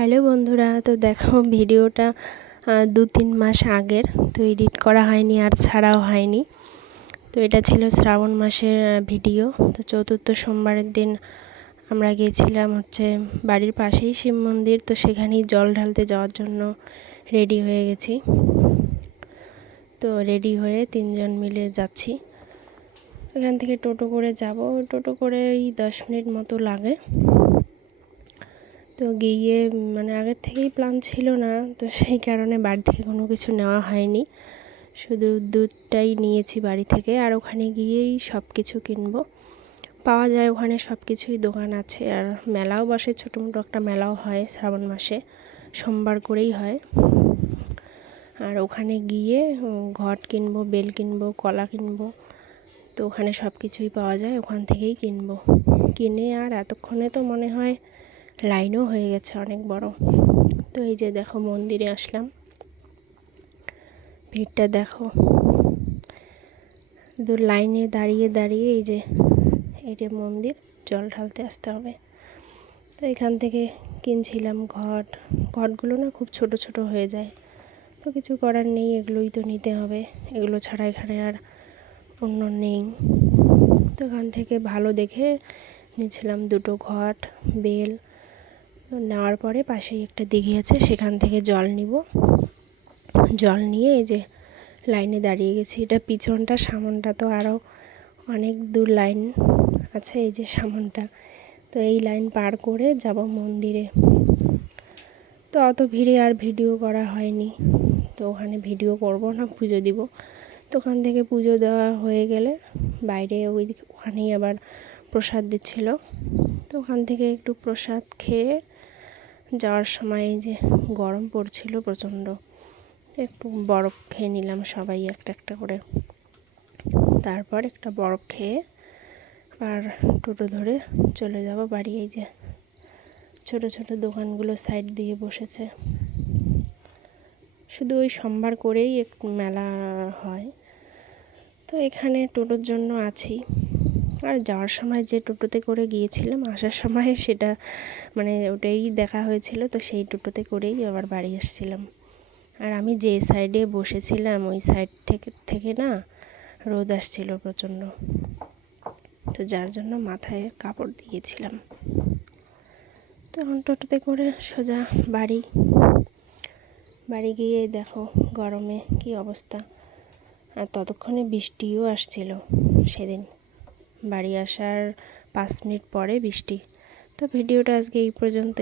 Hello বন্ধুরা, তো দেখো ভিডিওটা 2-3 মাস আগের, তো এডিট করা হয়নি আর ছাড়াও হয়নি। তো এটা ছিল শ্রাবণ মাসের ভিডিও। তো চতুর্থ সোমবারের দিন আমরা গিয়েছিলাম বাড়ির পাশেই শিব মন্দির, তো সেখানেই জল ঢালতে যাওয়ার জন্য রেডি হয়ে গেছি। তো রেডি হয়ে 3 জন মিলে যাচ্ছি। এখান থেকে টোটো করে যাব, টোটো করে এই 10 মিনিট মতো লাগে। তো গিয়ে আগের থেকেই প্ল্যান ছিল না, তো সেই কারণে বাড়ি থেকে কোনো কিছু নেওয়া হয়নি, শুধু দুধটাই নিয়েছি বাড়ি থেকে। আর ওখানে গিয়েই সব কিছু কিনবো, পাওয়া যায় ওখানে সব কিছুই, দোকান আছে আর মেলাও বসে, ছোটো মোটো একটা মেলাও হয় শ্রাবণ মাসে, সোমবার করেই হয়। আর ওখানে গিয়ে ঘট কিনবো, বেল কিনবো, কলা কিনবো, তো ওখানে সব কিছুই পাওয়া যায়, ওখান থেকেই কিনে আর এতক্ষণে তো মনে হয় লাইনও হয়ে গেছে অনেক বড়। তো এই যে দেখো মন্দিরে আসলাম, ভিড়টা দেখো, লাইনে দাঁড়িয়ে দাঁড়িয়ে এই যে মন্দির, জল ঢালতে আসতে হবে। তো এখান থেকে কিনছিলাম ঘটগুলো না খুব ছোট ছোট হয়ে যায়, তো কিছু করার নেই, এগুলোই তো নিতে হবে, এগুলো ছাড়া এখানে আর অন্য নেই। তো এখান থেকে ভালো দেখে নিয়েছিলাম 2টো ঘট, বেল। নেওয়ার পরে পাশেই একটা দিঘি আছে, সেখান থেকে জল নিব। জল নিয়ে এই যে লাইনে দাঁড়িয়ে গেছি। এটা পিছনটা, সামনটা তো আরও অনেক দূর লাইন আছে, এই যে সামনটা। তো এই লাইন পার করে যাব মন্দিরে। তো অত ভিড়ে আর ভিডিও করা হয়নি, তো ওখানে ভিডিও করব না, পুজো দিব। তো ওখান থেকে পুজো দেওয়া হয়ে গেলে বাইরে ওখানেই আবার প্রসাদ দিচ্ছিল, তো ওখান থেকে একটু প্রসাদ খেয়ে যাওয়ার সময় এই যে গরম পড়ছিল প্রচণ্ড, একটু বরফ খেয়ে নিলাম সবাই একটা একটা করে। তারপর একটা বরফ খেয়ে আর টোটো ধরে চলে যাব বাড়ি। এই যে ছোট ছোট দোকানগুলো সাইড দিয়ে বসেছে, শুধু ওই সোমবার করেই একটু মেলা হয়। তো এখানে টোটোর জন্য আছি। আর যাওয়ার সময় যে টোটোতে করে গিয়েছিলাম, আসার সময় সেটা ওটাই দেখা হয়েছিল, তো সেই টোটোতে করেই আবার বাড়ি এসেছিলাম। আর আমি যে সাইডে বসেছিলাম ওই সাইড থেকে না রোদ আসছিল প্রচণ্ড, তো যার জন্য মাথায় কাপড় দিয়েছিলাম। তো এখন টোটোতে করে সোজা বাড়ি গিয়ে দেখো গরমে কি অবস্থা। আর ততক্ষণে বৃষ্টিও আসছিল সেদিন, বাড়ি আসার 5 মিনিট পরে বৃষ্টি। তো ভিডিওটা আজকে এই পর্যন্ত।